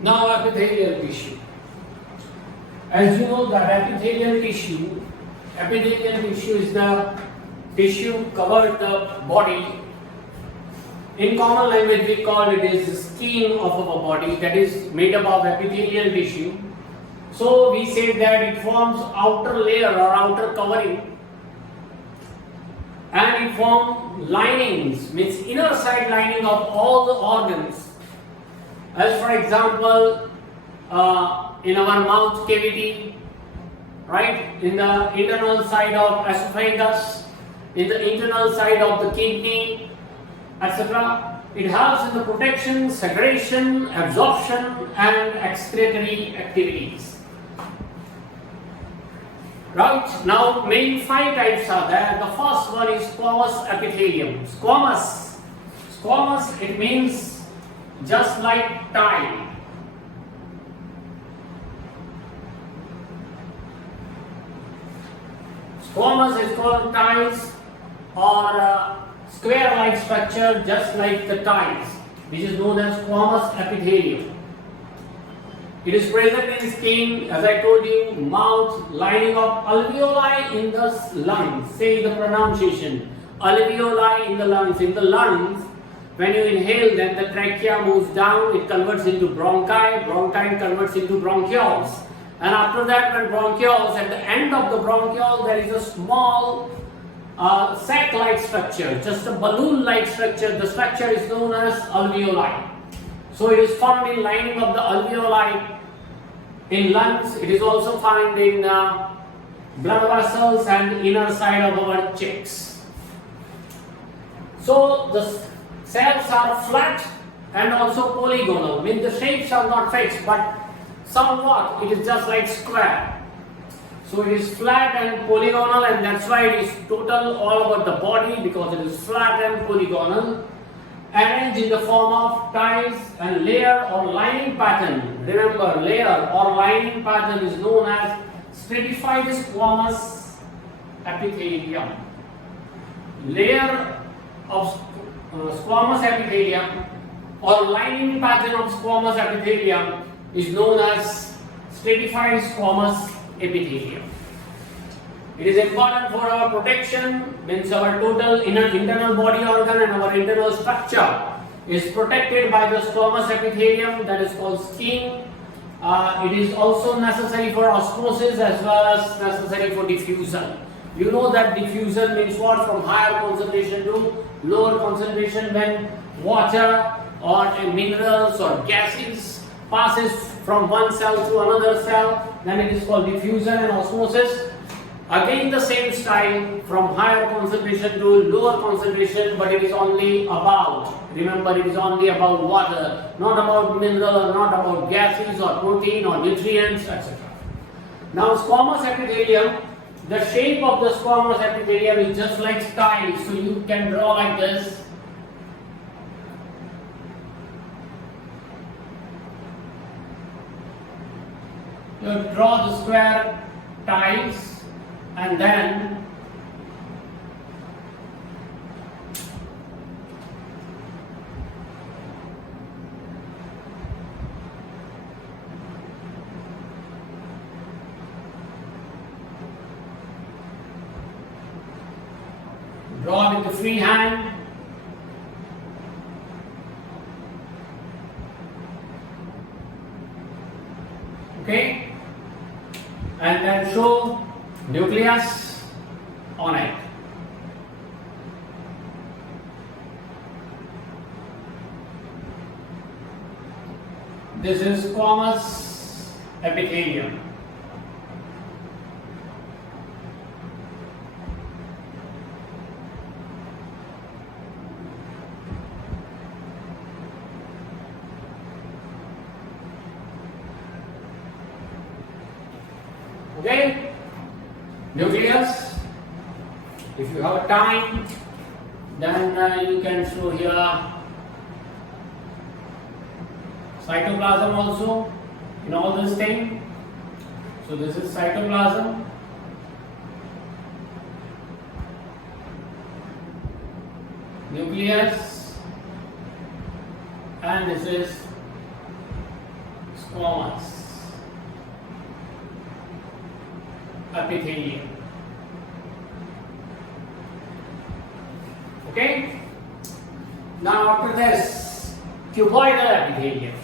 Now epithelial tissue. As you know that epithelial tissue is the tissue covered the body. In common language we call it as the skin of our body, that is made up of epithelial tissue. So we say that it forms outer layer or outer covering, and it forms linings, means inner side lining of all the organs. As for example, in our mouth cavity, right, in the internal side of esophagus, in the internal side of the kidney, etc. It helps in the protection, segregation, absorption and excretory activities. Right, now main 5 types are there. The first one is squamous epithelium. Squamous, it means just like tile. Squamous is called tiles or square-like structure just like the tiles, which is known as squamous epithelium. It is present in skin, as I told you, mouth, lining of alveoli in the lungs. Say the pronunciation, alveoli in the lungs. In the lungs, when you inhale, then the trachea moves down, it converts into bronchi, bronchi converts into bronchioles. And after that, when bronchioles, at the end of the bronchiole, there is a small sac-like structure, just a balloon-like structure. The structure is known as alveoli. So it is found in lining of the alveoli in lungs. It is also found in blood vessels and inner side of our cheeks. So the cells are flat and also polygonal, means the shapes are not fixed, but somewhat it is just like square. So it is flat and polygonal, and that's why it is total all over the body, because it is flat and polygonal, arranged in the form of tiles and layer or lining pattern. Remember, layer or lining pattern is known as stratified squamous epithelium. Layer of squamous epithelium or lining pattern of squamous epithelium is known as stratified squamous epithelium. It is important for our protection, means our total internal body organ and our internal structure is protected by the squamous epithelium, that is called skin. It is also necessary for osmosis as well as necessary for diffusion. You know that diffusion means what? From higher concentration to lower concentration. When water or minerals or gases passes from one cell to another cell, then it is called diffusion and osmosis. Again the same style, from higher concentration to lower concentration, but it is only about, remember, it is only about water, not about mineral, not about gases or protein or nutrients, etc. Now squamous epithelium, the shape of the squamous epithelium is just like tiles, so you can draw like this. You draw the square tiles and then draw with the free hand. Okay, and then show nucleus on it. This is squamous epithelium. Okay, nucleus. If you have time, then you can show here cytoplasm also in all this thing. So this is cytoplasm. Nucleus, and this is squamous epithelium. Okay? Now after this, cuboidal epithelium.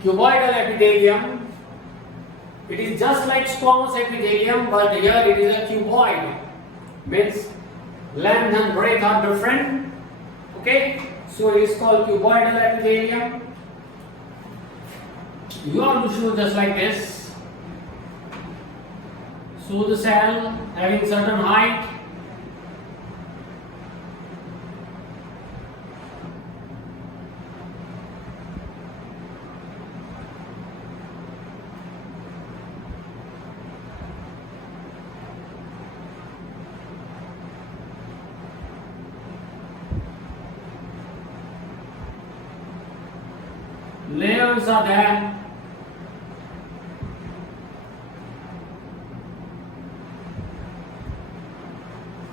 Cuboidal epithelium, it is just like squamous epithelium, but here it is a cuboid. Means length and breadth are different. Okay, so it is called cuboidal epithelium. You have to show just like this. So the cell having certain height. Layers are there.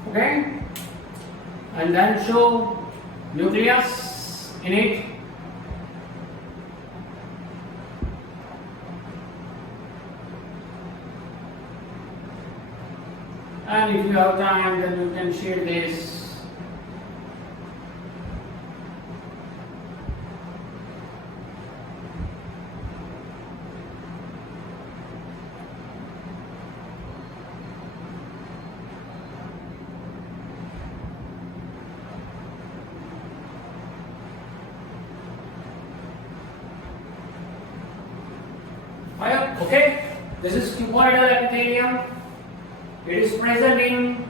Okay, and then show nucleus in it. And if you have time, then you can shade this. Okay, this is cuboidal epithelium. It is present in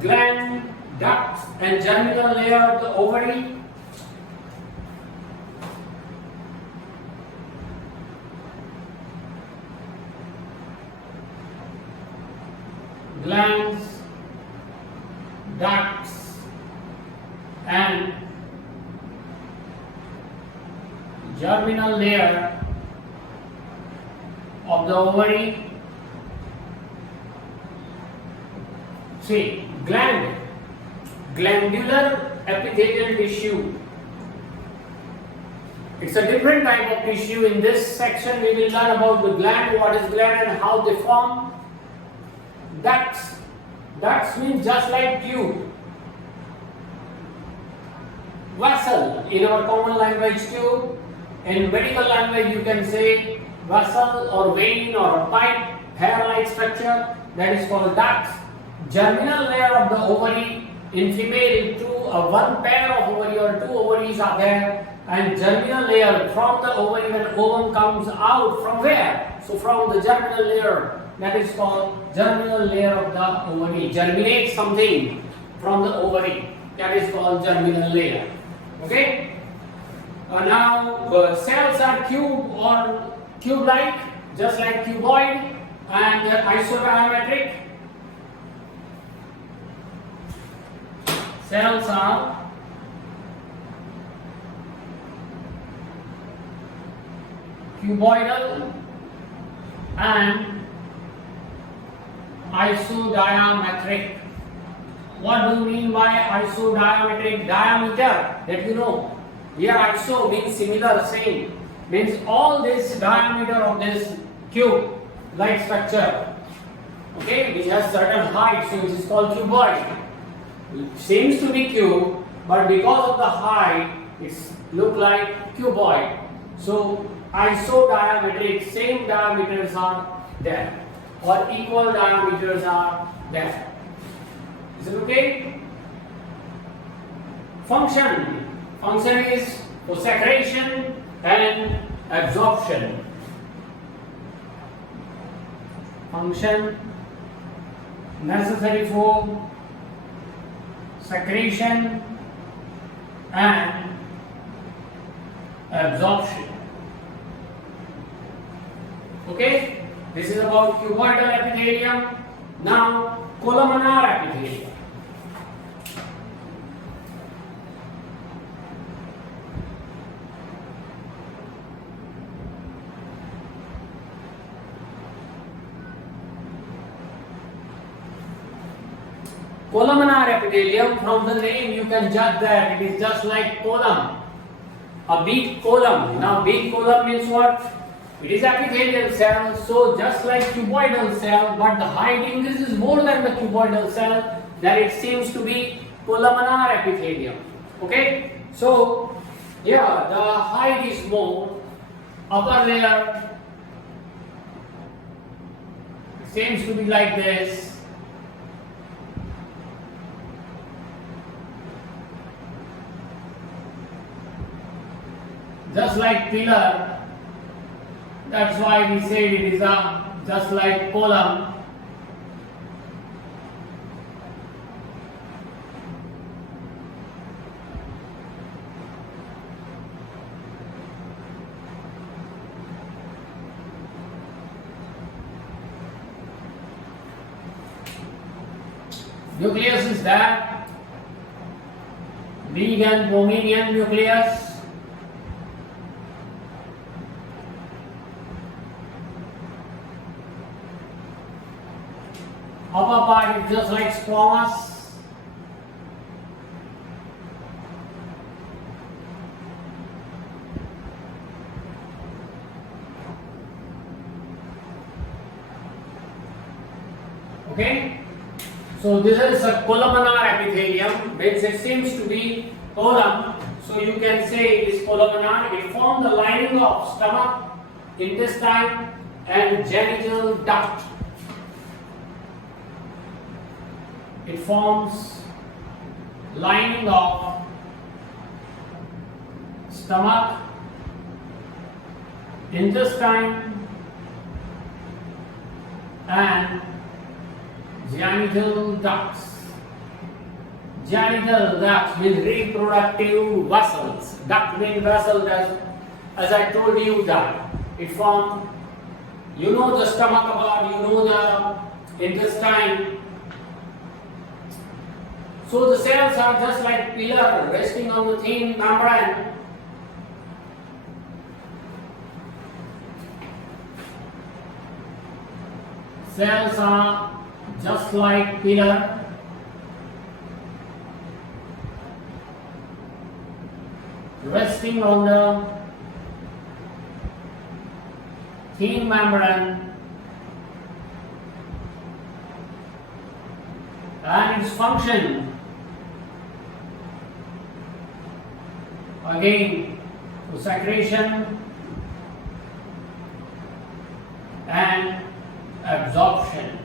gland, ducts, and germinal layer of the ovary. Glands, ducts, and germinal layer of the ovary. See, glandular epithelial tissue. It's a different type of tissue. In this section we will learn about the gland, what is gland and how they form. Ducts. Ducts means just like tube. Vessel, in our common language tube. In medical language you can say vessel or vein or a pipe, hair-like structure, that is called ducts. Germinal layer of the ovary, in female one pair of ovary or two ovaries are there, and germinal layer from the ovary when ovum comes out from where? So from the germinal layer, that is called germinal layer of the ovary. Germinate something from the ovary, that is called germinal layer. Okay? Now cells are cube or cube-like, just like cuboid, and they are isodiametric. Cells are cuboidal and isodiametric. What do you mean by isodiametric? Diameter, that you know. Here iso means similar, same. Means all this diameter of this cube like structure, okay, which has certain height, so it is called cuboid. It seems to be cube, but because of the height, it's look like cuboid. So isodiametric, same diameters are there, or equal diameters are there. Is it okay? Function. Function is for secretion and absorption. Function necessary for secretion and absorption. Okay, this is about cuboidal epithelium. Now columnar epithelium. Columnar epithelium, from the name you can judge that it is just like column. A big column. Now big column means what? It is epithelial cell, so just like cuboidal cell, but the height increases more than the cuboidal cell, then it seems to be columnar epithelium. Okay? So, yeah, the height is more, upper layer seems to be like this. Just like pillar. That's why we said it is just like column. Nucleus is that big and prominent nucleus. Upper part is just like squamous. Okay? So this is a columnar epithelium, which it seems to be column. So you can say it is columnar. It forms the lining of stomach, intestine, and genital duct. It forms lining of stomach, intestine, and genital ducts. Genital ducts means reproductive vessels. Duct means vessel, as I told you that it forms, you know the stomach about, you know the intestine. So the cells are just like pillar resting on the thin membrane. Cells are just like pillar resting on the thin membrane, and its function again to secretion and absorption.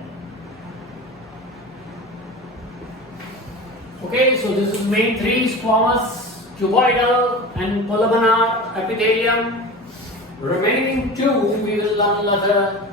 Okay, so this is main three: squamous, cuboidal, and columnar epithelium. Remaining two we will learn later